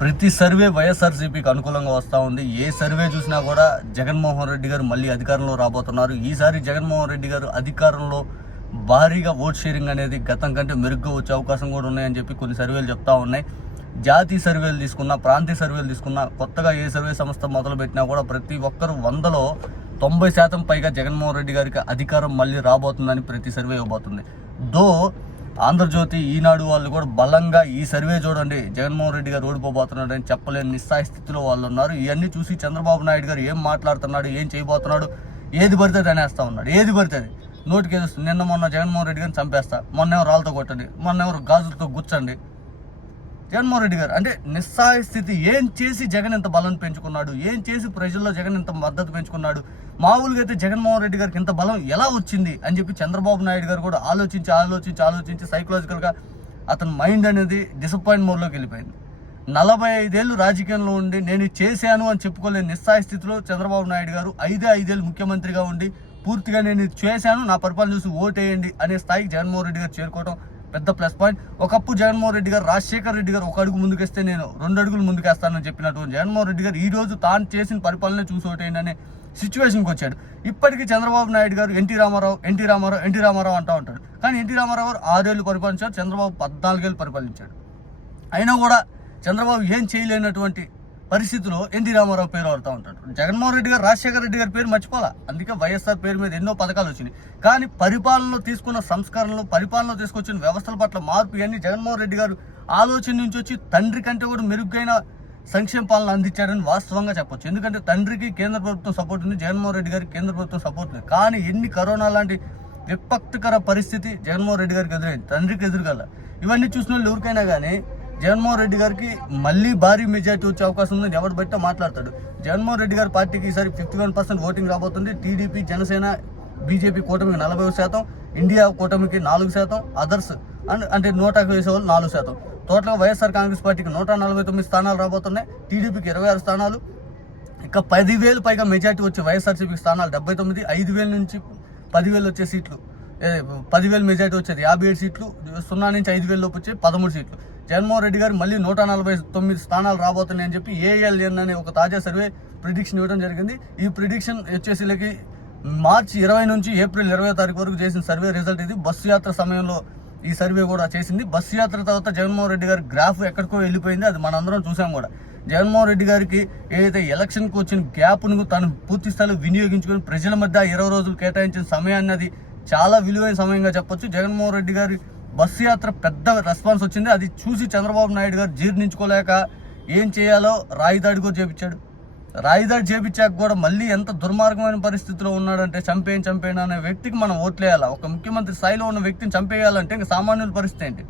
ప్రతి సర్వే వైఎస్ఆర్సీపీకి అనుకూలంగా వస్తూ ఉంది. ఏ సర్వే చూసినా కూడా జగన్మోహన్ రెడ్డి గారు మళ్ళీ అధికారంలో రాబోతున్నారు. ఈసారి జగన్మోహన్ రెడ్డి గారు అధికారంలో భారీగా ఓట్ షేరింగ్ అనేది గతం కంటే మెరుగ్గా వచ్చే అవకాశం కూడా ఉన్నాయని చెప్పి కొన్ని సర్వేలు చెప్తా ఉన్నాయి. జాతీయ సర్వేలు తీసుకున్నా ప్రాంతీయ సర్వేలు తీసుకున్నా కొత్తగా ఏ సర్వే సంస్థ మొదలుపెట్టినా కూడా ప్రతి ఒక్కరు వందలో తొంభై శాతం పైగా జగన్మోహన్ రెడ్డి గారికి అధికారం మళ్ళీ రాబోతుందని ప్రతి సర్వే ఇవ్వబోతుంది. దో ఆంధ్రజ్యోతి ఈనాడు వాళ్ళు కూడా బలంగా ఈ సర్వే చూడండి. జగన్మోహన్ రెడ్డి గారు ఓడిపోబోతున్నాడు అని చెప్పలేని నిస్సాయ స్థితిలో వాళ్ళు ఉన్నారు. ఇవన్నీ చూసి చంద్రబాబు నాయుడు గారు ఏం మాట్లాడుతున్నాడు ఏం చేయబోతున్నాడు ఏది పడితే అనేస్తా ఉన్నాడు. ఏది పడితే అది. నోటికి నిన్న మొన్న జగన్మోహన్ రెడ్డి గారిని చంపేస్తా. మొన్న ఎవరు రాళ్ళతో కొట్టండి? మొన్న ఎవరు గాజులతో గుచ్చండి? జగన్మోహన్ రెడ్డి గారు అంటే నిస్సాయ స్థితి. ఏం చేసి జగన్ ఇంత బలం పెంచుకున్నాడు? ఏం చేసి ప్రజల్లో జగన్ ఇంత మద్దతు పెంచుకున్నాడు? మామూలుగా అయితే జగన్మోహన్ రెడ్డి గారికి ఇంత బలం ఎలా వచ్చింది అని చెప్పి చంద్రబాబు నాయుడు గారు కూడా ఆలోచించి ఆలోచించి ఆలోచించి సైకలాజికల్గా అతని మైండ్ అనేది డిసప్పాయింట్ మోడ్లోకి వెళ్ళిపోయింది. నలభై ఐదేళ్ళు రాజకీయంలో ఉండి నేను చేశాను అని చెప్పుకోలేని నిస్సాయ స్థితిలో చంద్రబాబు నాయుడు గారు ఐదే ఐదేళ్ళు ముఖ్యమంత్రిగా ఉండి పూర్తిగా నేను చేశాను నా పరిపాలన చూసి ఓటేయండి అనే స్థాయికి జగన్మోహన్ రెడ్డి గారు చేరుకోవడం పెద్ద ప్లస్ పాయింట్. ఒకప్పుడు జగన్మోహన్ రెడ్డి గారు రాజశేఖర్ రెడ్డి గారు ఒక అడుగు ముందుకేస్తే నేను రెండు అడుగులు ముందుకేస్తానని చెప్పినటువంటి జగన్మోహన్ రెడ్డి గారు ఈ రోజు తాను చేసిన పరిపాలన చూసి ఓటేయండి సిచ్యువేషన్కి వచ్చాడు. ఇప్పటికీ Chandrababu Naidu garu NT Rama Rao NT Rama Rao NT Rama Rao అంటూ ఉంటాడు. కానీ ఎన్టీ రామారావు గారు ఆరేళ్ళు పరిపాలించారు చంద్రబాబు పద్నాలుగేళ్ళు పరిపాలించాడు. అయినా కూడా చంద్రబాబు ఏం చేయలేనటువంటి పరిస్థితిలో ఎన్టీ రామారావు పేరు ఆడుతూ ఉంటాడు. జగన్మోహన్ రెడ్డి గారు రాజశేఖర రెడ్డి గారి పేరు మర్చిపోలే అందుకే వైఎస్ఆర్ పేరు మీద ఎన్నో పథకాలు వచ్చినాయి. కానీ పరిపాలనలో తీసుకున్న సంస్కరణలు పరిపాలనలో తీసుకొచ్చిన వ్యవస్థల పట్ల మార్పు ఇవన్నీ జగన్మోహన్ రెడ్డి గారు ఆలోచన నుంచి వచ్చి తండ్రి కంటే కూడా మెరుగైన సంక్షేమ పాలన అందించాడని వాస్తవంగా చెప్పొచ్చు. ఎందుకంటే తండ్రికి కేంద్ర ప్రభుత్వం సపోర్ట్ ఉంది జగన్మోహన్ రెడ్డి గారికి కేంద్ర ప్రభుత్వం సపోర్ట్ ఉంది కానీ ఎన్ని కరోనా లాంటి విపత్కర పరిస్థితి జగన్మోహన్ రెడ్డి గారికి ఎదురైంది? తండ్రికి ఎదురుగల. ఇవన్నీ చూసిన వాళ్ళు ఎవరికైనా కానీ జగన్మోహన్ రెడ్డి గారికి మళ్ళీ భారీ మెజార్టీ వచ్చే అవకాశం ఉందని ఎవరు బట్టి మాట్లాడతాడు. జగన్మోహన్ రెడ్డి గారి పార్టీకి ఈసారి ఫిఫ్టీ వన్ పర్సెంట్ ఓటింగ్ రాబోతుంది. టీడీపీ జనసేన బీజేపీ కూటమికి నలభై శాతం ఇండియా కూటమికి నాలుగు శాతం అదర్స్ అండ్ అంటే నూట వేసే వాళ్ళు నాలుగు శాతం. టోటల్గా వైఎస్ఆర్ కాంగ్రెస్ పార్టీకి నూట నలభై తొమ్మిది స్థానాలు రాబోతున్నాయి. టీడీపీకి ఇరవై ఆరు స్థానాలు. ఇక పదివేలు పైగా మెజార్టీ వచ్చే వైఎస్ఆర్సీపీకి స్థానాలు డెబ్బై తొమ్మిది ఐదు వేల నుంచి పదివేలు వచ్చే సీట్లు. పదివేలు మెజార్టీ వచ్చేది యాభై ఏడు సీట్లు సున్నా నుంచి ఐదు వేల లోపు వచ్చే పదమూడు సీట్లు. జగన్మోహన్ రెడ్డి గారు మళ్ళీ నూట నలభై తొమ్మిది స్థానాలు రాబోతున్నాయని చెప్పి ఏఎల్ఎన్ అనే ఒక తాజా సర్వే ప్రిడిక్షన్ ఇవ్వడం జరిగింది. ఈ ప్రిడిక్షన్ వచ్చేసరికి మార్చి ఇరవై నుంచి ఏప్రిల్ ఇరవై తారీఖు వరకు చేసిన సర్వే రిజల్ట్ ఇది. బస్సు యాత్ర సమయంలో ఈ సర్వే కూడా చేసింది. బస్సు యాత్ర తర్వాత జగన్మోహన్ రెడ్డి గారి గ్రాఫ్ ఎక్కడికో వెళ్ళిపోయింది. అది మనందరం చూసాం కూడా. జగన్మోహన్ రెడ్డి గారికి ఏదైతే ఎలక్షన్కి వచ్చిన గ్యాప్ను తను పూర్తి స్థాయిలో వినియోగించుకొని ప్రజల మధ్య ఇరవై రోజులు కేటాయించిన సమయాన్ని అది చాలా విలువైన సమయంగా చెప్పొచ్చు. జగన్మోహన్ రెడ్డి గారి బస్సు యాత్ర పెద్ద రెస్పాన్స్ వచ్చింది. అది చూసి చంద్రబాబు నాయుడు గారు జీర్ణించుకోలేక ఏం చేయాలో రాయిదాడి కూడా చేపించాడు. రాయిదాడి చేపించాక కూడా మళ్ళీ ఎంత దుర్మార్గమైన పరిస్థితిలో ఉన్నాడంటే చంపేయం చంపేయను అనే వ్యక్తికి మనం ఓట్లేయాలి? ఒక ముఖ్యమంత్రి స్థాయిలో ఉన్న వ్యక్తిని చంపేయాలంటే ఇంకా సామాన్యుల పరిస్థితి ఏంటి?